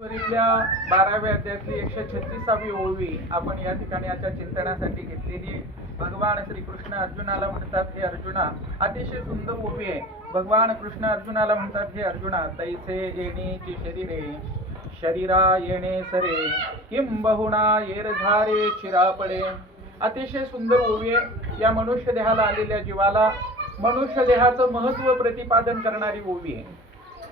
वरीतल्या 12व्या अध्यायातली 136वी ओळी आपण या ठिकाणी आता चिंतनासाठी घेतलेली. भगवान श्रीकृष्ण अर्जुनाला म्हणतात, हे अर्जुना, अतिशय सुंदर ओवी आहे. भगवान कृष्ण अर्जुनाला म्हणतात, हे अर्जुना, तैसे येणेची शरीरे, शरीरा येणे सरे, किं बहुना येरझारे चिरापडे. अतिशय सुंदर ओवी आहे. या मनुष्य देहाला आलेल्या जीवाला मनुष्य देहाचं महत्व प्रतिपादन करणारी ओवी आहे.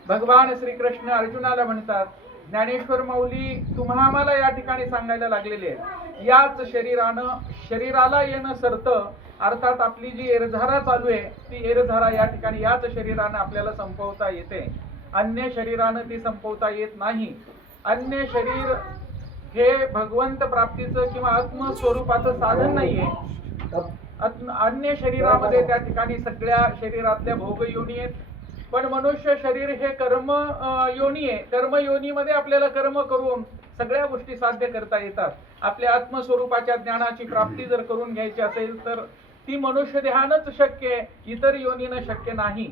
भगवान श्रीकृष्ण अर्जुनाला म्हणतात, ज्ञानेश्वर माऊली तुम्हा आम्हाला या ठिकाणी सांगायला लागलेले आहे, याच शरीराला येणं सरतं. अर्थात आपली जी एरझारा चालू आहे ती एरझारा या ठिकाणी याच शरीरानं आपल्याला संपवता येते, अन्य शरीरानं ती संपवता येत नाही. अन्य शरीर हे भगवंत प्राप्तीचं किंवा आत्मस्वरूपाचं साधन नाहीये. अन्य शरीरामध्ये त्या ठिकाणी सगळ्या शरीरातल्या भोग योनी आहेत, पण मनुष्य शरीर हे कर्म योनी आहे. कर्म योनीमध्ये आपल्याला कर्म करून सगळ्या गोष्टी साध्य करता येतात. आपल्या आत्मस्वरूपाच्या ज्ञानाची प्राप्ती जर करून घ्यायची असेल तर ती मनुष्य देहानंच शक्य आहे, इतर योनीनं शक्य नाही.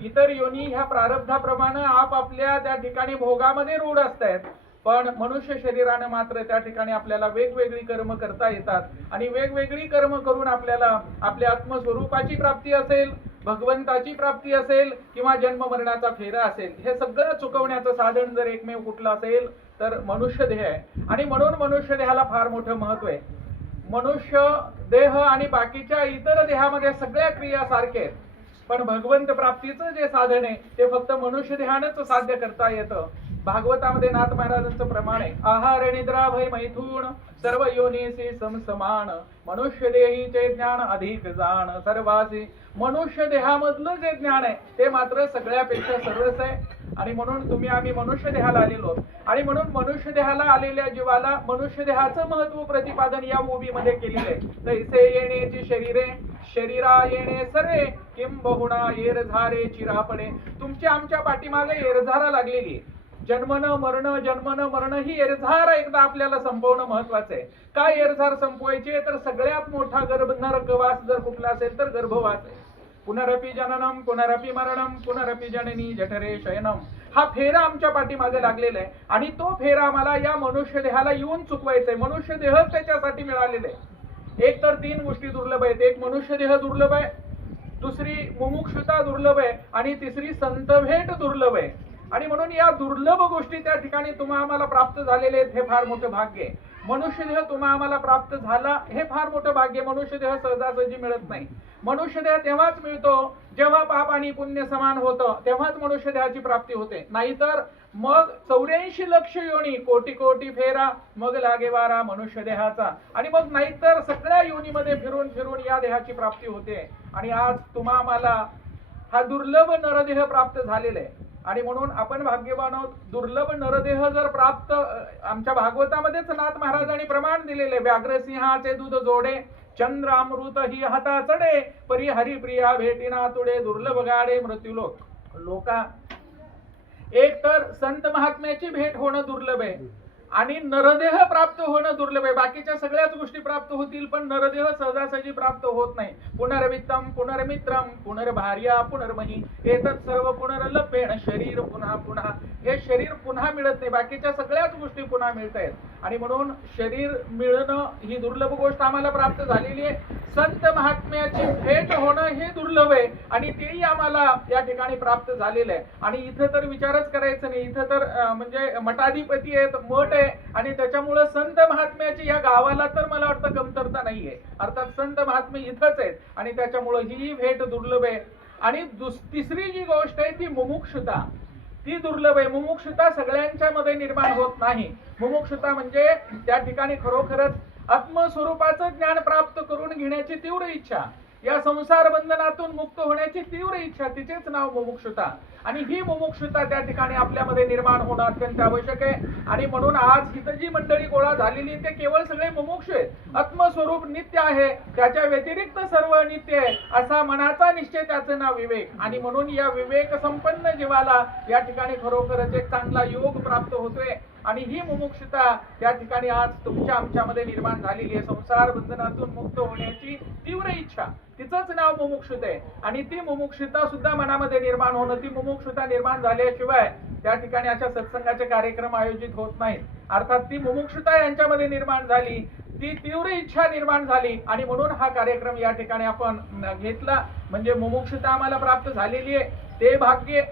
इतर योनी ह्या प्रारब्धाप्रमाणे आपापल्या त्या ठिकाणी भोगामध्ये रूढ असतात, पण मनुष्य शरीरानं मात्र त्या ठिकाणी आपल्याला वेगवेगळी कर्म करता येतात. आणि वेगवेगळी कर्म करून आपल्याला आपल्या आत्मस्वरूपाची प्राप्ती असेल, भगवंताची प्राप्ती असेल किंवा जन्म मरणाचा फेरा असेल, हे सगळं चुकवण्याचं साधन जर एकमेव कुठलं असेल तर मनुष्य देह आहे. आणि म्हणून मनुष्य देहाला फार मोठं महत्व आहे. मनुष्य देह आणि बाकीच्या इतर देहामध्ये सगळ्या क्रिया सारख्या आहेत, पण भगवंत प्राप्तीचं जे साधन आहे ते फक्त मनुष्य देहानंच साध्य करता येतं. भागवतामध्ये नाथ महाराजांचं प्रमाण आहे, आहार निद्रा भय मैथुन सर्व योनीसी समसमान, मनुष्य देहीचे ज्ञान अधिक जाण सर्वासी. मनुष्य देहामधलं जे ज्ञान आहे ते मात्र सगळ्यापेक्षा सर्वच आहे. आणि म्हणून आम्ही मनुष्य देहाला आलेलो आणि म्हणून मनुष्य देहाला आलेल्या जीवाला मनुष्य देहाचं महत्व प्रतिपादन या ओवीमध्ये केलेलं आहे. तैसे येणेची शरीरे, शरीरा येणे सरे, किं बहुना येरझारे चिरापडे. तुमच्या आमच्या पाठीमागे येरझारा लागलेली आहे. जन्मनं मरण ही एरझार एकदा आपल्याला संपवणं महत्वाचं आहे. काय एरझार संपवायची आहे तर सगळ्यात मोठा नरकवास जर कुठला असेल तर गर्भवास आहे. पुनरपि जननम पुनरपि मरणम पुनरपि जननी जठरे शयनम. हा फेरा आमच्या पाठीमागे लागलेला आहे आणि तो फेरा आम्हाला या मनुष्य देहाला येऊन चुकवायचा आहे. मनुष्य देहच त्याच्यासाठी मिळालेला आहे. एक तर 3 गोष्टी दुर्लभ आहेत. एक मनुष्य देह दुर्लभ आहे, दुसरी मुमुक्षुता दुर्लभ आहे आणि तिसरी संतभेट दुर्लभ आहे. आणि म्हणून या दुर्लभ गोष्टी त्या ठिकाणी तुम्हा आम्हाला प्राप्त झालेले आहेत, हे फार मोठं भाग्य आहे. मनुष्य देह तुम्हा आम्हाला प्राप्त झाला हे फार मोठं भाग्य. मनुष्य देह सहजासहजी मिळत नाही. मनुष्य देह तेव्हाच मिळतो जेव्हा पाप आणि पुण्य समान होतं, तेव्हाच मनुष्य देहाची प्राप्ती होते. नाहीतर मग 84 लक्ष योनी कोटी कोटी फेरा मग लागे वारा मनुष्य देहाचा. आणि मग नाहीतर सगळ्या योनीमध्ये फिरून फिरून या देहाची प्राप्ती होते. आणि आज तुम्हा आम्हाला हा दुर्लभ नरदेह प्राप्त झालेला आहे आणि म्हणून आपण भाग्यवान आहोत. दुर्लभ नरदेह जर प्राप्त, आमच्या भागवतामध्येच नाथ महाराजांनी प्रमाण दिलेले, व्याघ्रसिंहाचे दूध जोडे चंद्र अमृत ही हाता चढे, परी हरिप्रिया भेटीना तुडे दुर्लभ गाडे मृत्यूलोक. लोका एक तर संत महात्म्याची भेट होणं दुर्लभ आहे आणि नरदेह प्राप्त होणं दुर्लभ आहे. बाकीच्या सगळ्याच गोष्टी प्राप्त होतील पण नरदेह सहजासहजी प्राप्त होत नाही. पुनर्वित्तम पुनर्मित्रम पुनर्भार्या पुनर्मही एतत् सर्व पुनर्लभेन शरीर पुन्हा पुन्हा. हे शरीर पुन्हा मिळत नाही, बाकीच्या सगळ्याच गोष्टी पुन्हा मिळत आहेत. आणि म्हणून शरीर मिळणं ही दुर्लभ गोष्ट आम्हाला प्राप्त झालेली आहे. संत महात्म्याची भेट होणं हे दुर्लभ आहे आणि तेही आम्हाला या ठिकाणी प्राप्त झालेलं आहे. आणि इथं तर विचारच करायचं नाही. इथं तर म्हणजे मठाधिपती आहेत, मठ आहे आणि त्याच्यामुळं संत महात्म्याची या गावाला तर मला वाटतं कमतरता नाहीये. अर्थात संत महात्मे इथंच आहेत आणि त्याच्यामुळं ही भेट दुर्लभ आहे. आणि तिसरी जी गोष्ट आहे ती मुमुक्षुता, ती दुर्लभ आहे. मुमुक्षुता सगळ्यांच्या मध्ये निर्माण होत नाही. मुमुक्षुता म्हणजे त्या ठिकाणी खरोखरच आत्मस्वरूपाचं ज्ञान प्राप्त करून घेण्याची तीव्र इच्छा, या संसार बंधनातून मुक्त होण्याची तीव्र इच्छा, तिचेच नाव मुमुक्षुता. आणि ही मुमुक्षुता त्या ठिकाणी आपल्यामध्ये निर्माण होणं अत्यंत आवश्यक आहे. आणि म्हणून आज इथं जी मंडळी गोळा झालेली ते केवळ सगळे मुमुक्षु आहेत. आत्मस्वरूप नित्य आहे, त्याच्या व्यतिरिक्त सर्व नित्य आहे असा मनाचा निश्चय, त्याचं नाव विवेक. आणि म्हणून या विवेक संपन्न जीवाला या ठिकाणी खरोखरच एक चांगला योग प्राप्त होतोय. आणि ही मुमुक्षुता त्या ठिकाणी आज तुमच्या आमच्यामध्ये निर्माण झालेली आहे. संसार बंधनातून मुक्त होण्याची तीव्र इच्छा, तिचंच नाव मुमुक्षुत आहे. आणि ती मुमुक्षुता सुद्धा मनामध्ये निर्माण होणं, ती मुमुक्षुता निर्माण झाल्याशिवाय त्या ठिकाणी अशा सत्संगाचे कार्यक्रम आयोजित होत नाहीत. अर्थात ती मुमुक्षुता यांच्यामध्ये निर्माण झाली, ती तीव्र इच्छा निर्माण झाली आणि म्हणून हा कार्यक्रम या ठिकाणी आपण घेतला. म्हणजे मुमुक्षुता आम्हाला प्राप्त झालेली आहे ते भाग्य,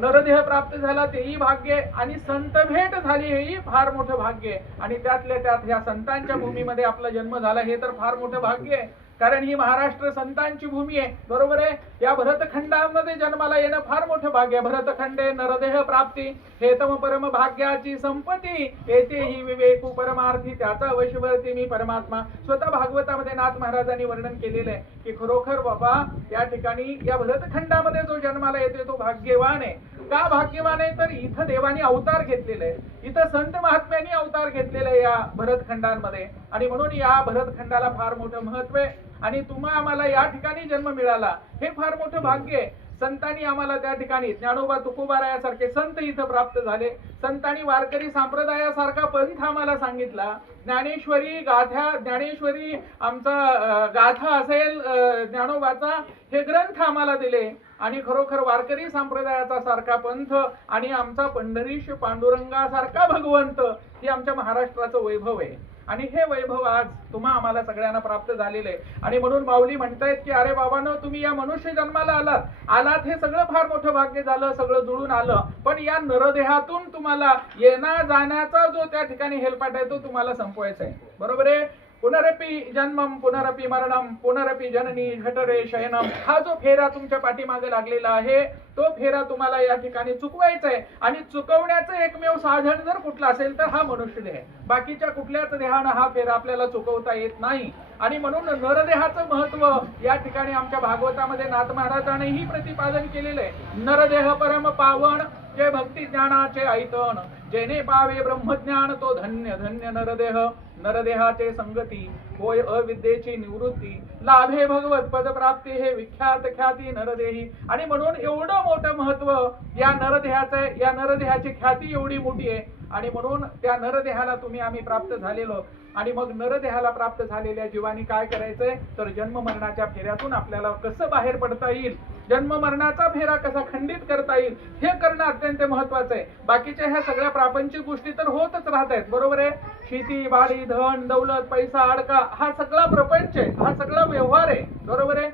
नरदेह प्राप्त झाला तेही भाग्य, आणि संत भेट झाली हेही फार मोठं भाग्य. आणि त्यातल्या त्यात ह्या संतांच्या भूमीमध्ये आपला जन्म झाला हे तर फार मोठं भाग्य आहे. कारण ही महाराष्ट्र संतांची भूमी आहे, बरोबर आहे. या भरतखंडामध्ये जन्माला येणं फार मोठं भाग्य आहे. भरतखंडे नरदेह प्राप्ती हेतम परम भाग्याची संपत्ती, येथे ही विवेकू परमार्थी त्याचा वशवर्ती मी परमात्मा. स्वतः भागवतामध्ये नाथ महाराजांनी वर्णन केलेलं आहे की खरोखर बाबा या ठिकाणी या भरतखंडामध्ये जो जन्माला येतोय तो भाग्यवान आहे. का भाग्यवान आहे तर इथं देवानी अवतार घेतलेले आहे, इथं संत महात्म्यांनी अवतार घेतलेले आहे या भरतखंडांमध्ये. आणि म्हणून या भरतखंडाला फार मोठं महत्व आहे. आणि तुम्हा आम्हाला या ठिकाणी जन्म मिळाला हे फार मोठं भाग्य आहे. संतांनी आम्हाला त्या ठिकाणी ज्ञानोबा तुकोबारायासारखे संत इथं प्राप्त झाले. संतांनी वारकरी संप्रदायासारखा पंथ आम्हाला सांगितला. ज्ञानेश्वरी गाथा, ज्ञानेश्वरी आमचा गाथा असेल ज्ञानोबाचा, हे ग्रंथ आम्हाला दिले. आणि खरोखर वारकरी संप्रदायाचा सारखा पंथ आणि आमचा पंढरीश पांडुरंगासारखा भगवंत हे आमच्या महाराष्ट्राचं वैभव आहे. आणि हे वैभव आज तुम्हा आम्हाला सगळ्यांना प्राप्त झालेलं आहे. आणि म्हणून माऊली म्हणतायत की अरे बाबांनो, तुम्ही या मनुष्य जन्माला आलात हे सगळं फार मोठं भाग्य झालं, सगळं जुळून आलं. पण या नरदेहातून तुम्हाला येणा जाण्याचा जो त्या ठिकाणी हेलपाट आहे तो तुम्हाला संपवायचा आहे, बरोबर आहे. पुनरपि जन्मम पुनरपि मरणम पुनरपि जननी झठरे शयनम, हा जो फेरा तुमच्या पाठीमागे लागलेला आहे तो फेरा तुम्हाला या ठिकाणी चुकवायचा आहे. आणि चुकवण्याचं एकमेव साधन जर कुठलं असेल तर हा मनुष्य देह. बाकीच्या कुठल्याच देहानं हा फेरा आपल्याला चुकवता येत नाही. आणि म्हणून नरदेहाचं महत्व या ठिकाणी आमच्या भागवतामध्ये नाथ महाराजांनीही प्रतिपादन केलेलं आहे. नरदेह परम पावन, जे भक्ती ज्ञानाचे ऐतण, जेने पावे ब्रह्मज्ञान तो धन्य धन्य नरदेह. नरदेहाचे संगती होय अविद्येची निवृत्ती, लाभे भगवत पद प्राप्ती हे विख्यात ख्याती नरदेही. आणि म्हणून एवढं मोठं महत्व या नरदेहाचं, या नरदेहाची ख्याती एवढी मोठी आहे. आणि म्हणून त्या नरदेहाला तुम्ही आम्ही प्राप्त झालेलो. आणि मग नरदेहाला प्राप्त झालेल्या जीवानी काय करायचंय तर जन्म मरणाच्या फेऱ्यातून आपल्याला कसं बाहेर पडता येईल, जन्म मरणाचा फेरा कसा खंडित करता येईल हे करणं अत्यंत महत्वाचं आहे. बाकीच्या ह्या सगळ्या प्रापंचिक गोष्टी तर होतच राहत आहेत, बरोबर आहे. शेती बाडी धन दौलत पैसा अडका हा सगळा प्रपंच आहे, हा सगळा व्यवहार आहे, बरोबर आहे.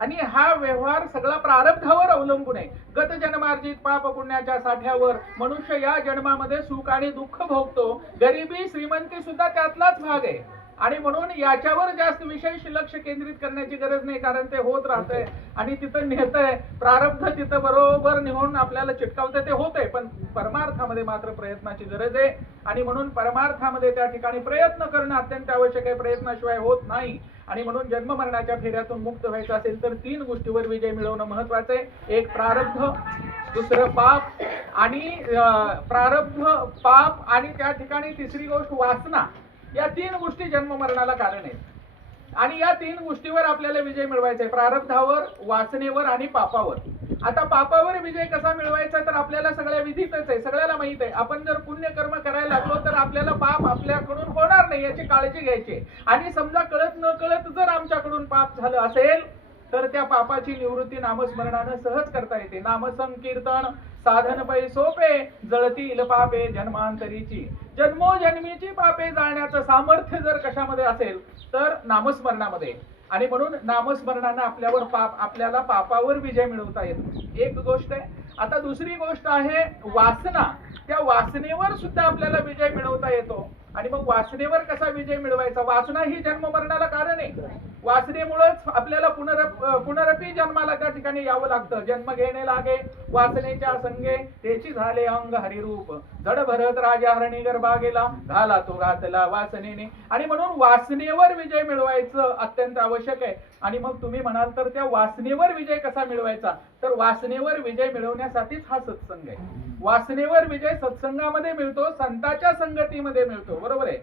आणि हा व्यवहार सगळा प्रारब्धावर अवलंबून आहे. गत जन्मार्जित पाप पुण्याच्या साठ्यावर मनुष्य या जन्मामध्ये सुख आणि दुःख भोगतो. गरिबी श्रीमंती सुद्धा त्यातलाच भाग आहे. आणि म्हणून याच्यावर जास्त विशेष लक्ष केंद्रित करण्याची गरज नाही, कारण ते होत राहतंय आणि तिथं नेतंय प्रारब्ध, तिथं बरोबर नेऊन आपल्याला चिटकावतं ते होतंय. पण परमार्थामध्ये मात्र प्रयत्नाची गरज आहे. आणि म्हणून परमार्थामध्ये त्या ठिकाणी प्रयत्न करणं अत्यंत आवश्यक आहे, प्रयत्नाशिवाय होत नाही. आणि म्हणून जन्म मरणाच्या फेऱ्यातून मुक्त व्हायचं असेल तर 3 गोष्टीवर विजय मिळवणं महत्वाचं आहे. एक प्रारब्ध, दुसरं पाप आणि प्रारब्ध पाप, आणि त्या ठिकाणी तिसरी गोष्ट वासना. या 3 गोष्टी जन्म मरणाला कारण आहेत. आणि या 3 गोष्टीवर आपल्याला विजय मिळवायचा आहे, प्रारब्धावर, वासनेवर आणि पापावर. आता पापावर विजय कसा मिळवायचा तर आपल्याला सगळ्या विधीतच आहे, सगळ्याला माहित आहे. आपण जर पुण्यकर्म करायला लागलो तर आपल्याला पाप आपल्याकडून होणार नाही याची काळजी घ्यायची. आणि समजा कळत न कळत जर आमच्याकडून पाप झालं असेल तर त्या पापाची निवृत्ती नामस्मरणानं सहज करता येते. नामसंकीर्तन साधन पै सोपे, जळतील पापे जन्मांतरीची. जन्मोजन्मीची पापे जाळण्याचं सामर्थ्य जर कशामध्ये असेल तर नामस्मरणामध्ये. आणि म्हणून नामस्मरणानं आपल्याला पापावर विजय मिळवता येतो, एक गोष्ट आहे. आता दुसरी गोष्ट आहे वासना. त्या वासनेवर सुद्धा आपल्याला विजय मिळवता येतो. आणि मग वासनेवर कसा विजय मिळवायचा? वासना ही जन्म मरणाला कारण आहे. वासनेमुळेच आपल्याला पुनरपी जन्माला त्या ठिकाणी यावं लागतं. जन्म घेणे लागे वासनेच्या संगे, त्याची झाले अंग हरिरूप. जड भरत राजा हरणी गर्भा गेला, घाला तो घातला वासनेने. आणि म्हणून वासनेवर विजय मिळवायचं अत्यंत आवश्यक आहे. आणि मग तुम्ही म्हणाल तर त्या वासनेवर विजय कसा मिळवायचा तर वासनेवर विजय मिळवण्यासाठीच हा सत्संग आहे. वासनेवर विजय सत्संगामध्ये मिळतो, संतांच्या संगतीमध्ये मिळतो, बरोबर आहे.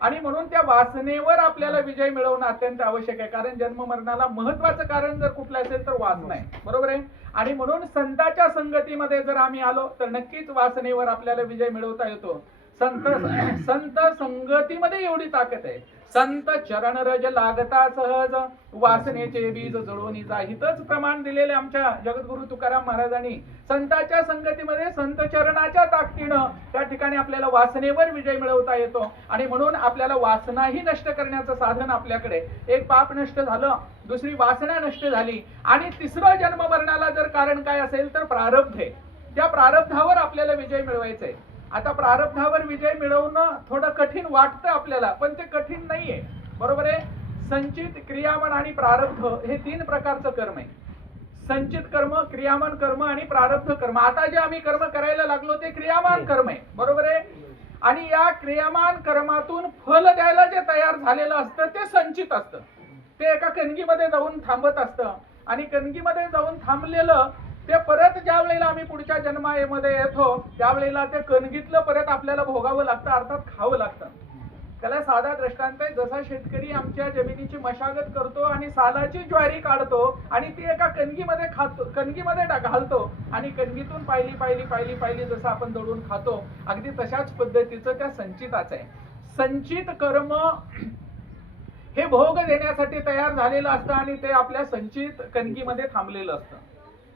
आणि म्हणून त्या वासनेवर आपल्याला विजय मिळवणं अत्यंत आवश्यक आहे. कारण जन्म मरणाला महत्वाचं कारण जर कुठलं असेल तर वासना आहे, बरोबर आहे. आणि म्हणून संतांच्या संगतीमध्ये जर आम्ही आलो तर नक्कीच वासनेवर आपल्याला विजय मिळवता येतो. संत संगतीमध्ये एवढी ताकद आहे. संत चरण रज लागता सहज, वासनेचे बीज जळून जा. हितच प्रमाण दिलेले आमच्या जगद्गुरु तुकाराम महाराजांनी. संतांच्या संगतीमध्ये संत चरणाच्या ताकदीनं त्या ठिकाणी आपल्याला वासनेवर विजय मिळवता येतो. आणि म्हणून आपल्याला वासनाही नष्ट करण्याचं साधन आपल्याकडे. एक पाप नष्ट झालं, दुसरी वासना नष्ट झाली, आणि तिसरं जन्म मरणाला जर कारण काय असेल तर प्रारब्ध आहे. त्या प्रारब्धावर आपल्याला विजय मिळवायचा आहे. आता प्रारब्धावर विजय मिळवणं थोडं कठीण वाटतं आपल्याला, पण ते कठीण नाहीये, बरोबर आहे. संचित, क्रियामन आणि प्रारब्ध हे 3 प्रकारचं कर्म आहे. संचित कर्म, क्रियामान कर्म आणि प्रारब्ध कर्म. आता जे आम्ही कर्म करायला लागलो ते क्रियामान कर्म आहे, बरोबर आहे. आणि या क्रियामान कर्मातून फल द्यायला जे तयार झालेलं असतं ते संचित असतं. ते एका कणगीमध्ये जाऊन थांबत असतं, आणि कणगीमध्ये जाऊन थांबलेलं ते परत ज्या वेळेला आम्ही पुढच्या जन्मामध्ये येतो त्यावेळेला ते कणगीतलं परत आपल्याला भोगावं लागतं, अर्थात खावं लागतं. त्याला साधा दृष्टांत आहे. जसा शेतकरी आमच्या जमिनीची मशागत करतो आणि सालाची ज्वारी काढतो आणि ती एका कणगीमध्ये खातो, कणगीमध्ये घालतो, आणि कणगीतून पायली जसं आपण दळून खातो, अगदी तशाच पद्धतीचं त्या संचिताचं आहे. संचित कर्म हे भोग देण्यासाठी तयार झालेलं असतं आणि ते आपल्या संचित कणगीमध्ये थांबलेलं असतं.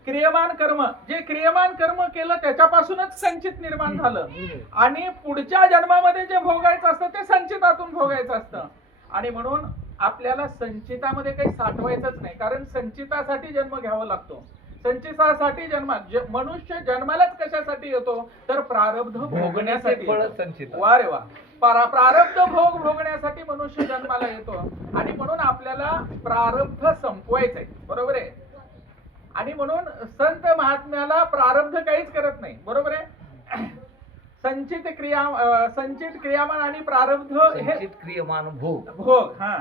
क्रियमान कर्म, जे क्रियमान कर्म केलं त्याच्यापासूनच संचित निर्माण झालं, आणि पुढच्या जन्मामध्ये जे भोगायचं असतं ते संचितातून भोगायचं असतं. आणि म्हणून आपल्याला संचितामध्ये काही साठवायचंच नाही, कारण संचितासाठी जन्म घ्यावा लागतो. संचितासाठी मनुष्य जन्मालाच कशासाठी येतो तर प्रारब्ध भोगण्यासाठी. वा रे वा. प्रारब्ध भोग भोगण्यासाठी मनुष्य जन्माला येतो, आणि म्हणून आपल्याला प्रारब्ध संपवायचंय, बरोबर आहे. आणि म्हणून संत महात्म्याला प्रारब्ध काहीच करत नाही, बरोबर आहे. संचित क्रियामान आणि प्रारब्ध हे क्रियमान भोग, हा,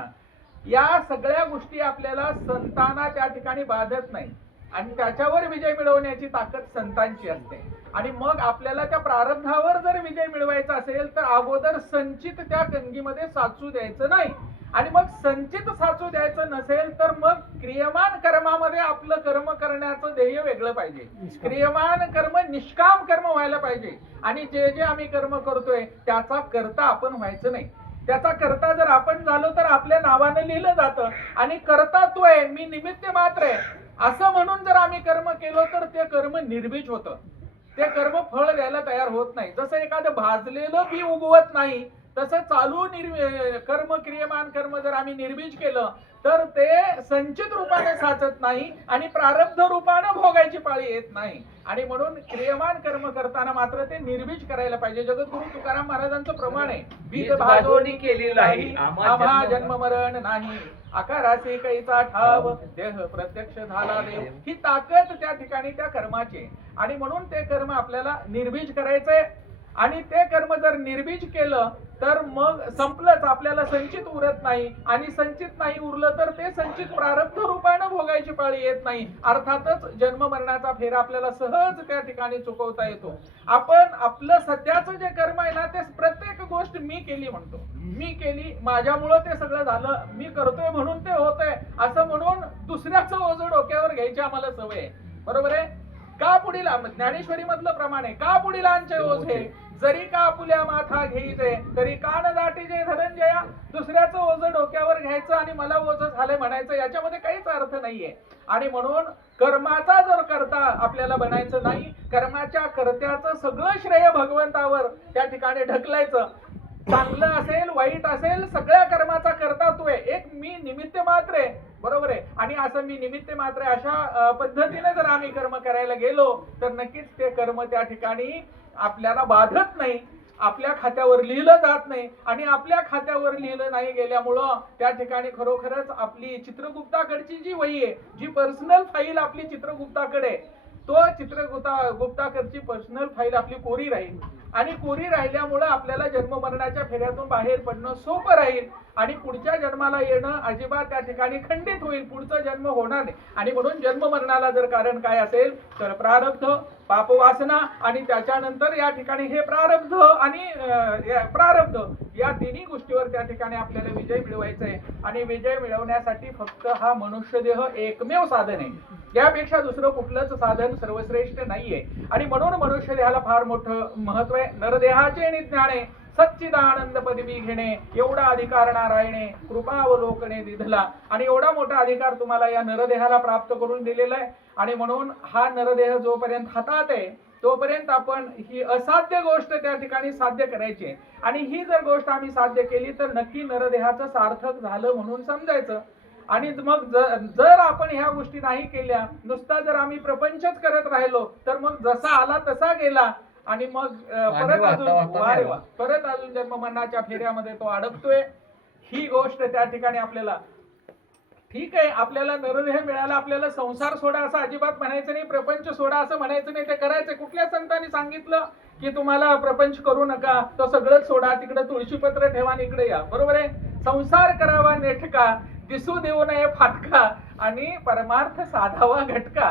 या सगळ्या गोष्टी आपल्याला संतांना त्या ठिकाणी बाधत नाही, आणि त्याच्यावर विजय मिळवण्याची ताकद संतांची असते. आणि मग आपल्याला त्या प्रारब्धावर जर विजय मिळवायचा असेल तर अगोदर संचित त्या कणगीमध्ये साचू द्यायचं नाही, आणि मग संचित साचू द्यायचं नसेल तर मग क्रियमान कर्मामध्ये आपलं कर्म करण्याचं ध्येय वेगळं पाहिजे. क्रियमान कर्म निष्काम कर्म व्हायला पाहिजे, आणि जे जे आम्ही कर्म करतोय त्याचा कर्ता आपण व्हायचं नाही. त्याचा कर्ता जर आपण झालो तर आपल्या नावानं लिहिलं जातं, आणि कर्ता तो आहे, मी निमित्त मात्र आहे असं म्हणून जर आम्ही कर्म केलो तर ते कर्म निर्बीज होतं. ते कर्म फळ द्यायला तयार होत नाही. जसं एखादं भाजलेलं बी उगवत नाही, तसं चालू कर्म, क्रियमान कर्म जर आम्ही निर्बीज केलं तर ते संचित रूपाने साचत नाही, आणि प्रारब्ध रूपाने भोगायची पाळी येत नाही. आणि म्हणून क्रियमान कर्म करताना मात्र ते निर्बीज करायला पाहिजे. जगद्गुरु तुकाराम महाराजांचं प्रमाण आहे, बीज भाजोनी केली नाही आम्हा जन्म मरण नाही, आकाराचे कैचा ठाव देह प्रत्यक्ष झाला देव. ही ताकद त्या ठिकाणी त्या कर्माची. आणि म्हणून ते कर्म आपल्याला निर्बीज करायचंय, आणि ते कर्म जर निर्बीज केलं तर मग संपलंच, आपल्याला संचित उरत नाही, आणि संचित नाही उरलं तर ते संचित प्रारब्ध रूपाने भोगायची पाळी येत नाही. अर्थातच जन्म मरणाचा फेरा आपल्याला सहज त्या ठिकाणी चुकवता येतो. आपण आपलं सध्याचं जे कर्म आहे ना ते प्रत्येक गोष्ट मी केली म्हणतो, मी केली, माझ्यामुळं ते सगळं झालं, मी करतोय म्हणून ते होतंय असं म्हणून दुसऱ्याचं ओझं डोक्यावर घ्यायची आम्हाला सवय आहे, बरोबर आहे. का पुढीला ज्ञानेश्वरी मधलं प्रमाण आहे, का पुढीलांचे ओझे जरी का आपुल्या माथा घेईचे तरी कान दाटीचे धनंजया. दुसऱ्याचं ओझं डोक्यावर घ्यायचं आणि मला ओझं झालंय म्हणायचं, याच्यामध्ये काहीच अर्थ नाहीये. आणि म्हणून कर्माचा जर करता आपल्याला बनायचं नाही, कर्माच्या कर्त्याचं सगळं श्रेय भगवंतावर त्या ठिकाणी ढकलायचं. चांगलं असेल वाईट असेल सगळ्या कर्माचा करता तू आहे, एक मी निमित्त मात्र आहे, बरोबर आहे. आणि असं मी निमित्त मात्र आहे अशा पद्धतीने जर आम्ही कर्म करायला गेलो तर नक्कीच ते कर्म त्या ठिकाणी आपल्याला बाधत नाही, आपल्या खात्यावर लिहिलं जात नाही. आणि आपल्या खात्यावर लिहिलं नाही गेल्यामुळं त्या ठिकाणी खरोखरच आपली चित्रगुप्ताकडची जी वही आहे, जी पर्सनल फाईल आपली चित्रगुप्ताकडे, तो गुप्ताकरची पर्सनल फाईल आपली कोरी राहील आणि कोरी राहिल्यामुळं आपल्याला जन्म मरणाच्या फेऱ्यातून बाहेर पडणं सोपं राहील आणि पुढच्या जन्माला येणं अजिबात त्या ठिकाणी खंडित होईल, पुढचा जन्म होणार नाही. आणि म्हणून जन्म मरणाला जर कारण काय असेल तर प्रारब्ध, पापवासना आणि त्याच्यानंतर या ठिकाणी हे प्रारब्ध आणि प्रारब्ध या तिन्ही गोष्टीवर त्या ठिकाणी आपल्याला विजय मिळवायचा आहे. आणि विजय मिळवण्यासाठी फक्त हा मनुष्यदेह एकमेव साधन आहे, यापेक्षा दुसरं कुठलंच साधन सर्वश्रेष्ठ नाहीये. आणि म्हणून मनुष्यदेहाला फार मोठं महत्व आहे. नरदेहाचे निज्ञाने सच्चिदानंद पदवी घेणे एवढा अधिकार नारायणे कृपावलोकने दिधला. आणि एवढा मोठा अधिकार तुम्हाला या नरदेहाला प्राप्त करून दिलेला आहे. आणि म्हणून हा नरदेह जोपर्यंत हातात आहे तोपर्यंत आपण ही असाध्य गोष्ट त्या ठिकाणी साध्य करायची. आणि ही जर गोष्ट आम्ही साध्य केली तर नक्की नरदेहाचं सार्थक झालं म्हणून समजायचं. आणि मग जर आपण ह्या गोष्टी नाही केल्या, नुसता जर आम्ही प्रपंचच करत राहिलो तर मग जसा आला तसा गेला आणि मग परत अजून जन्म मरणाच्या फेऱ्यामध्ये तो अडकतोय. ही गोष्ट त्या ठिकाणी आपल्याला ठीक आहे, आपल्याला नरदेह मिळाला, आपल्याला संसार सोडा असं अजिबात म्हणायचं नाही, प्रपंच सोडा असं म्हणायचं नाही. ते करायचं. कुठल्या संतांनी सांगितलं की तुम्हाला प्रपंच करू नका, तो सगळंच सोडा, तिकडे तुळशीपत्र ठेवा आणि इकडे या? बरोबर आहे. संसार करावा नेटका, दिसू देऊ नये फाटका आणि परमार्थ साधावा घटका.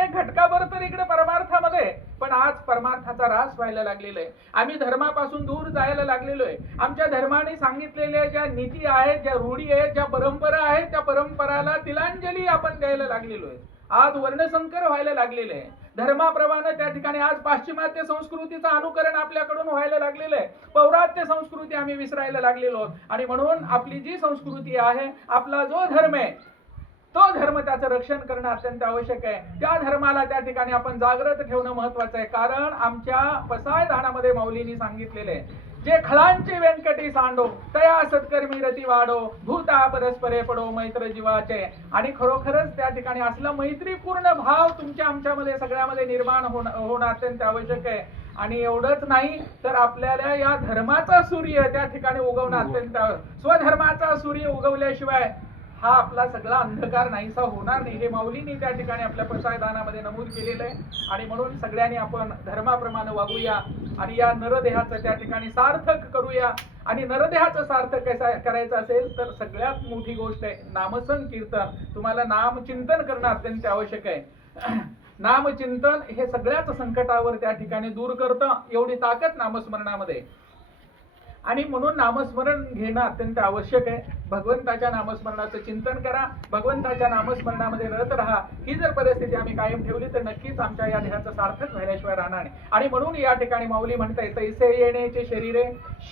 एक घटका बरं तर इकडे परमार्थामध्ये, पण आज परमार्थाचा ऱ्हास व्हायला लागलेला आहे. आम्ही धर्मापासून दूर जायला लागलेलो आहे. आमच्या धर्माने सांगितलेल्या ज्या नीती आहेत, ज्या रूढी आहेत, ज्या परंपरा आहेत, त्या परंपराला तिलांजली आपण द्यायला लागलेलो आहे. आज वर्णसंकर व्हायला लागलेले आहे. धर्माप्रमाणे त्या ठिकाणी आज पाश्चिमात्य संस्कृतीचं अनुकरण आपल्याकडून व्हायला लागलेलं आहे. पौरात्य संस्कृती आम्ही विसरायला लागलेलो आहोत. आणि म्हणून आपली जी संस्कृती आहे, आपला जो धर्म आहे, तो धर्म त्याचं रक्षण करणं अत्यंत आवश्यक आहे. त्या धर्माला त्या ठिकाणी आपण जागृत ठेवणं महत्वाचं आहे. कारण आमच्या पसाय दानामध्ये माऊलींनी सांगितलेले आहे, जे खळांचे व्यंकटी सांडो तया सत्कर्मी रती वाढो भूता परस्परे पडो मैत्र जीवाचे. आणि खरोखरच त्या ठिकाणी असला मैत्रीपूर्ण भाव तुमच्या आमच्यामध्ये सगळ्यामध्ये निर्माण होणं अत्यंत आवश्यक आहे. आणि एवढंच नाही तर आपल्याला या धर्माचा सूर्य त्या ठिकाणी उगवणं अत्यंत, स्वधर्माचा सूर्य उगवल्याशिवाय हा आपला सगळा अंधकार नाहीसा होणार नाही. हे माऊलींनी त्या ठिकाणी आपल्या प्रसायदानामध्ये नमूद केलेलं आहे. आणि म्हणून सगळ्यांनी आपण धर्माप्रमाणे वागूया आणि या नरदेहाचं त्या ठिकाणी सार्थक करूया. आणि नरदेहाचं सार्थक करायचं असेल तर सगळ्यात मोठी गोष्ट आहे नामसंकीर्तन. तुम्हाला नामचिंतन करणं अत्यंत आवश्यक आहे. नामचिंतन हे सगळ्याच संकटावर त्या ठिकाणी दूर करतं, एवढी ताकद नामस्मरणामध्ये. आणि म्हणून नामस्मरण घेणं अत्यंत आवश्यक आहे. भगवंताच्या नामस्मरणाचं चिंतन करा, भगवंताच्या नामस्मरणामध्ये रत राहा. ही जर परिस्थिती आम्ही कायम ठेवली तर नक्कीच आमच्या या देहाचं सार्थक झाल्याशिवाय राहणार नाही. आणि म्हणून या ठिकाणी माऊली म्हणताय, तैसे येण्याचे शरीरे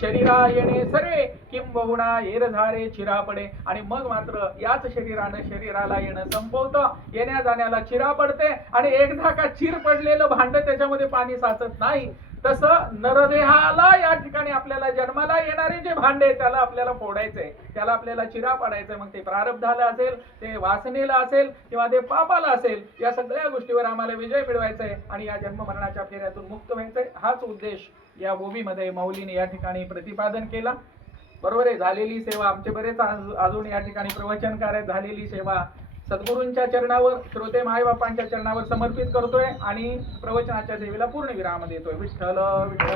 शरीरा येणे सर्वे किंबहुना येर झारे चिरा पडे. आणि मग मात्र याच शरीरानं शरीराला येणं संपवतं, येण्या जाण्याला चिरा पडते. आणि एकदा का चिर पडलेलं भांड त्याच्यामध्ये पाणी साचत नाही. तसं नरदेहाला या ठिकाणी आपल्याला जन्माला येणारे जे भांडे त्याला आपल्याला फोडायचंय, त्याला आपल्याला चिरा पाडायचंय. मग ते प्रारब्धाला असेल, ते वासनेला असेल किंवा ते पापाला असेल, या सगळ्या गोष्टीवर आम्हाला विजय मिळवायचा आहे आणि या जन्म मरणाच्या फेऱ्यातून मुक्त व्हायचंय. हाच उद्देश या भूमीमध्ये माऊलीने या ठिकाणी प्रतिपादन केला. बरोबर आहे. झालेली सेवा आमचे बरेच अजून या ठिकाणी प्रवचनकार आहेत. झालेली सेवा सद्गुरूंच्या चरणावर, श्रोते मायबापांच्या चरणावर समर्पित करतोय आणि प्रवचनाच्या सेवेला पूर्ण विराम देतोय. विठ्ठल विठ्ठल.